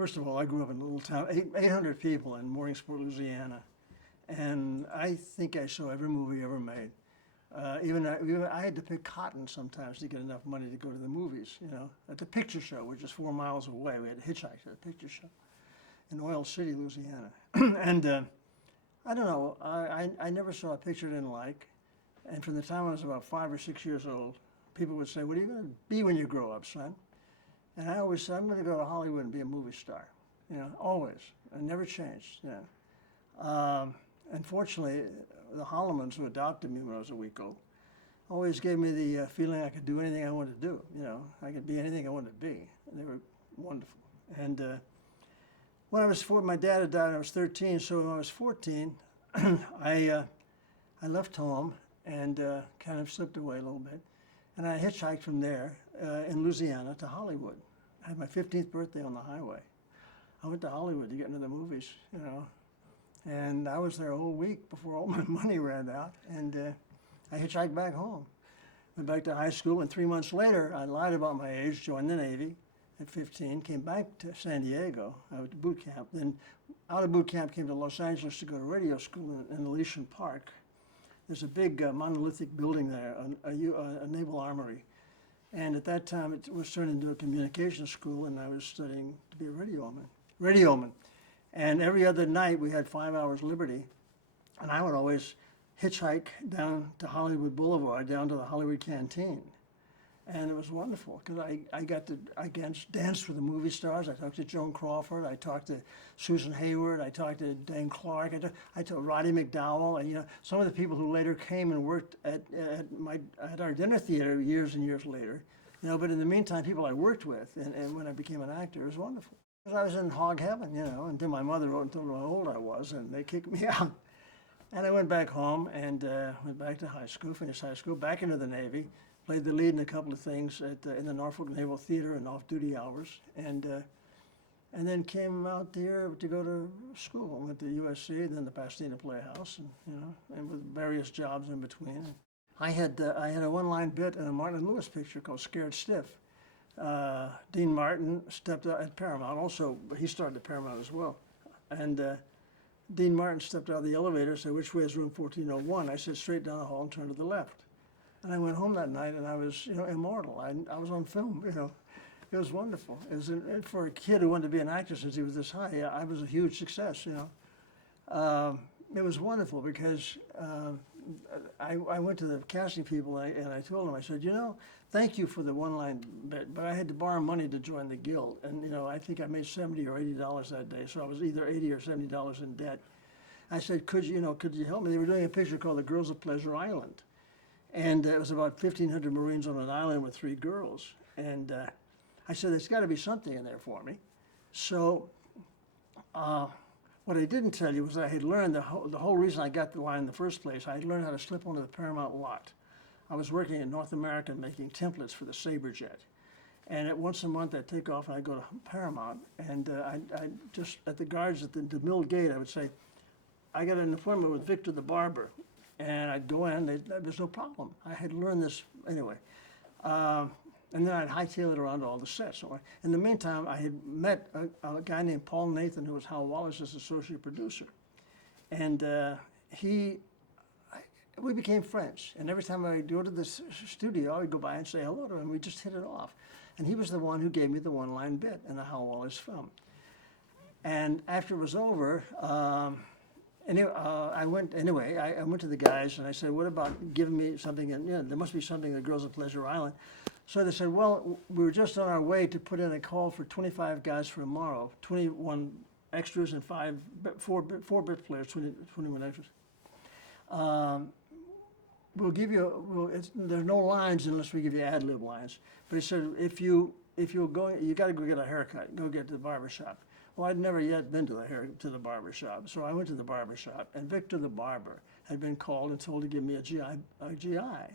First of all, I grew up in a little town, 800 people in Morningsport, Louisiana. And I think I saw every movie ever made. Even I had to pick cotton sometimes to get enough money to go to the movies, you know. At the picture show, which is 4 miles away, we had to hitchhike to the picture show in Oil City, Louisiana. And I don't know, I never saw a picture I didn't like. And from the time I was about 5 or 6 years old, people would say, "What are you going to be when you grow up, son?" And I always said, "I'm going to go to Hollywood and be a movie star." You know, always. I never changed, you know. Unfortunately, the Hollimans, who adopted me when I was a week old, always gave me the feeling I could do anything I wanted to do. You know, I could be anything I wanted to be. And they were wonderful. And when I was my dad had died when I was 13, so when I was 14, I left home and kind of slipped away a little bit. And I hitchhiked from there in Louisiana to Hollywood. I had my 15th birthday on the highway. I went to Hollywood to get into the movies, you know. And I was there a whole week before all my money ran out. And I hitchhiked back home. Went back to high school, and 3 months later, I lied about my age, joined the Navy at 15, came back to San Diego. I went to boot camp. Then out of boot camp, came to Los Angeles to go to radio school in Elysian Park. There's a big monolithic building there, a naval armory. And at that time, it was turned into a communications school, and I was studying to be a radioman. And every other night, we had 5 hours liberty, and I would always hitchhike down to Hollywood Boulevard, down to the Hollywood Canteen. And it was wonderful, because I danced with the movie stars. I talked to Joan Crawford. I talked to Susan Hayward. I talked to Dan Clark. I talked to Roddy McDowell. And, you know, some of the people who later came and worked at our dinner theater years and years later. You know, but in the meantime, people I worked with, and when I became an actor, it was wonderful. Because I was in hog heaven, you know, until my mother wrote and told me how old I was, and they kicked me out. And I went back home and went back to high school, finished high school, back into the Navy. Played the lead in a couple of things in the Norfolk Naval Theater in off-duty hours, and then came out here to go to school. I went to USC, then the Pasadena Playhouse, and you know, and with various jobs in between. I had a one-line bit in a Martin Lewis picture called "Scared Stiff." Dean Martin stepped out at Paramount. Also, he started at Paramount as well, and Dean Martin stepped out of the elevator and said, "Which way is room 1401?" I said, "Straight down the hall and turn to the left." And I went home that night, and I was, you know, immortal. I was on film, you know. It was wonderful. It was for a kid who wanted to be an actor since he was this high. I was a huge success, you know. It was wonderful because I went to the casting people, and I told them, I said, "You know, thank you for the one-line bit, but I had to borrow money to join the guild, and you know, I think I made $70 or $80 that day, so I was either $80 or $70 in debt." I said, could you help me?" They were doing a picture called "The Girls of Pleasure Island." And it was about 1,500 Marines on an island with 3 girls. And I said, "There's got to be something in there for me." So what I didn't tell you was that I had learned the whole reason I got the line in the first place. I had learned how to slip onto the Paramount lot. I was working in North America making templates for the Sabre jet. And once a month I'd take off and I'd go to Paramount. And I just, at the guards at the mill gate, I would say, "I got an appointment with Victor the barber." And I'd go in, there's no problem. I had learned this anyway. And then I'd hightail it around to all the sets. So in the meantime, I had met a guy named Paul Nathan, who was Hal Wallace's associate producer. And we became friends. And every time I would go to the studio, I would go by and say hello to him. We just hit it off. And he was the one who gave me the one-line bit in the Hal Wallace film. And after it was over, I went to the guys and I said, "What about giving me something? And you know, there must be something in the Girls of Pleasure Island." So they said, "Well, we were just on our way to put in a call for 25 guys for tomorrow, 21 extras and 4 bit players, 21 extras. We'll give you. There's no lines unless we give you ad lib lines." But he said, "If you're going, you got to go get a haircut. Go get to the barber shop." Well, I'd never yet been to the barber shop, so I went to the barber shop, and Victor the barber had been called and told to give me a GI,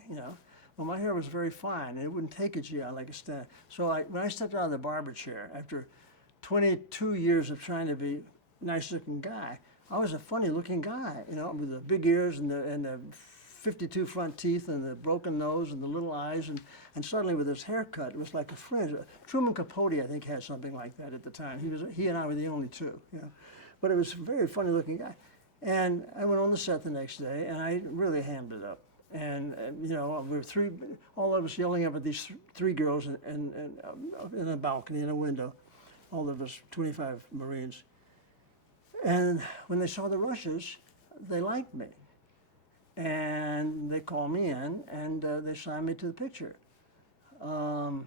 you know. Well, my hair was very fine, and it wouldn't take a GI like a stand. So when I stepped out of the barber chair, after 22 years of trying to be a nice-looking guy, I was a funny-looking guy, you know, with the big ears and the 52 front teeth and the broken nose and the little eyes, and suddenly with his haircut, it was like a fringe. Truman Capote, I think, had something like that at the time. He and I were the only two, you know. But it was a very funny looking guy. And I went on the set the next day, and I really hammed it up. And you know, we were all of us yelling up at these three girls in a balcony in a window, all of us 25 Marines. And when they saw the rushes, they liked me. And they called me in, and they signed me to the picture. To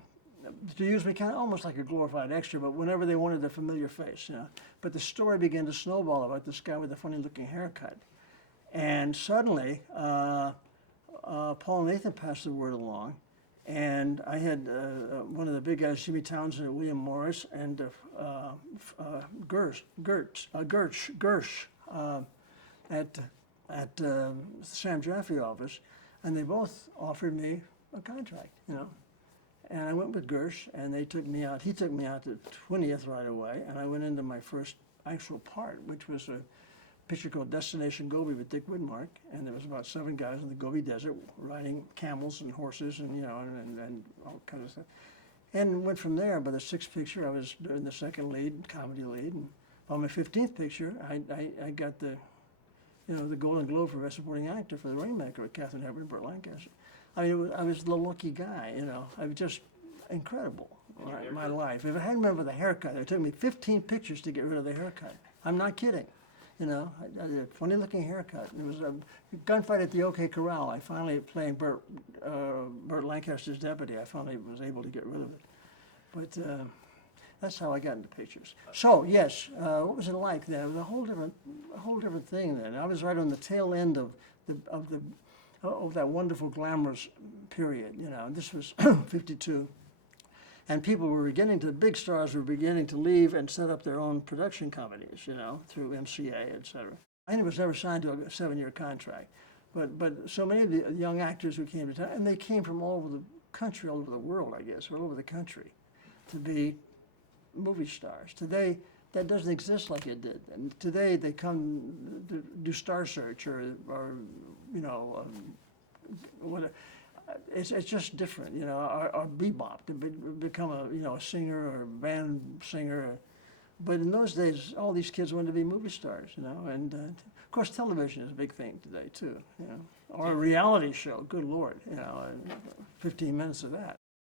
use me kind of almost like a glorified extra, but whenever they wanted a familiar face, you know. But the story began to snowball about this guy with a funny looking haircut. And suddenly, Paul Nathan passed the word along, and I had one of the big guys, Jimmy Townsend, William Morris, and Gersh at Sam Jaffe office, and they both offered me a contract, you know. And I went with Gersh, and they took me out. He took me out to 20th right away, and I went into my first actual part, which was a picture called Destination Gobi with Dick Widmark, and there was about 7 guys in the Gobi Desert riding camels and horses and, you know, and all kinds of stuff. And went from there. By the 6th picture, I was doing the second lead, comedy lead, and by my 15th picture, I got the, you know, the Golden Globe for Best Supporting Actor for The Rainmaker with Katharine Hepburn and Burt Lancaster. I mean, I was the lucky guy, you know. I was just incredible, my life. If I hadn't been for the haircut, it took me 15 pictures to get rid of the haircut. I'm not kidding. You know, I had a funny looking haircut. It was a gunfight at the OK Corral. I finally, playing Burt Lancaster's deputy, I finally was able to get rid of it. But that's how I got into pictures. So yes, what was it like then? It was a whole different thing then. I was right on the tail end of that wonderful glamorous period. You know, this was '52. And people were the big stars were beginning to leave and set up their own production companies, you know, through MCA, et cetera. I was never signed to a 7-year contract. But so many of the young actors who came to town, and they came from all over the country, all over the world, I guess, all over the country, to be movie stars. Today, that doesn't exist like it did. And today, they come to do Star Search or you know, whatever. It's just different, you know, or bebop to become a singer or a band singer. But in those days, all these kids wanted to be movie stars, you know. And of course, television is a big thing today too, you know. Or a reality show. Good Lord, you know, 15 minutes of that.